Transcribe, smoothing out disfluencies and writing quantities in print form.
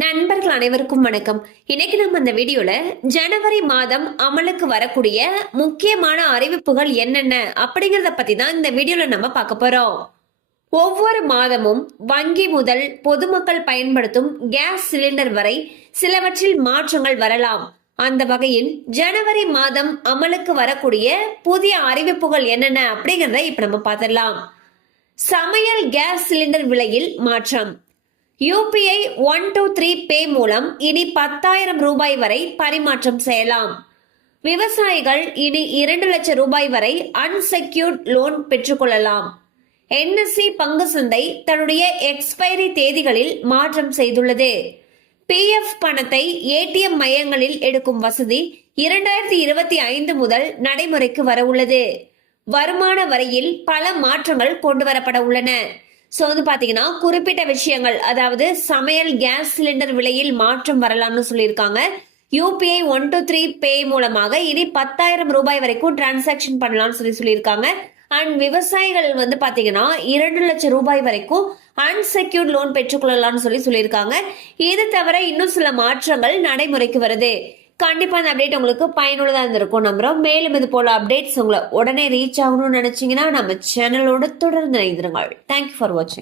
நண்பர்கள் அனைவருக்கும் வணக்கம். இன்னைக்கு நம்ம இந்த வீடியோல ஜனவரி மாதம் அமலுக்கு வரக்கூடிய முக்கியமான அறிவிப்புகள் என்னென்ன அப்படிங்கறத பத்தி தான் இந்த வீடியோல நம்ம பார்க்க போறோம். ஒவ்வொரு மாதமும் வங்கி முதல் பொதுமக்கள் பயன்படுத்தும் கேஸ் சிலிண்டர் வரை சிலவற்றில் மாற்றங்கள் வரலாம். அந்த வகையில் ஜனவரி மாதம் அமலுக்கு வரக்கூடிய புதிய அறிவிப்புகள் என்னென்ன அப்படிங்கறத இப்ப நம்ம பார்த்திடலாம். சமையல் கேஸ் சிலிண்டர் விலையில் மாற்றம். யூபிஐ 123 பே மூலம் இனி 10,000 ரூபாய் வரை பரிமாற்றம் செய்யலாம். விவசாயிகள் இனி 2 லட்சம் ரூபாய் வரை அன்செக்யூர்ட் லோன் பெற்றுக்கொள்ளலாம். என்எஸ்சி பங்கு சந்தை தன்னுடைய எக்ஸ்பைரி தேதிகளில் மாற்றம் செய்துள்ளது. பிஎஃப் பணத்தை ஏடிஎம் மையங்களில் எடுக்கும் வசதி 2025 முதல் நடைமுறைக்கு வர உள்ளது. வருமான வரியில் பல மாற்றங்கள் கொண்டு வரப்பட உள்ளன. ஸோ பாத்தீங்கன்னா குறிப்பிட்ட விஷயங்கள், அதாவது சமையல் கேஸ் சிலிண்டர் விலையில் மாற்றம் வரலாம்னு சொல்லியிருக்காங்க. யூபிஐ 123 பே மூலமாக இனி 10,000 ரூபாய் வரைக்கும் டிரான்சாக்சன் பண்ணலாம்னு சொல்லியிருக்காங்க. அண்ட் விவசாயிகள் பாத்தீங்கன்னா 2 லட்சம் ரூபாய் வரைக்கும் அன்செக்யூர்ட் லோன் பெற்றுக்கொள்ளலாம்னு சொல்லியிருக்காங்க. இது தவிர இன்னும் சில மாற்றங்கள் நடைமுறைக்கு வருது. கண்டிப்பா இந்த அப்டேட் உங்களுக்கு பயனுள்ளதா இருந்திருக்கும் நம்புறோம். மேலும் இது போல அப்டேட்ஸ் உங்களை உடனே ரீச் ஆகணும்னு நினைச்சீங்கன்னா நம்ம சேனலோட தொடர்ந்து இணைந்திருங்கள். தேங்க்யூ ஃபார் வாட்சிங்.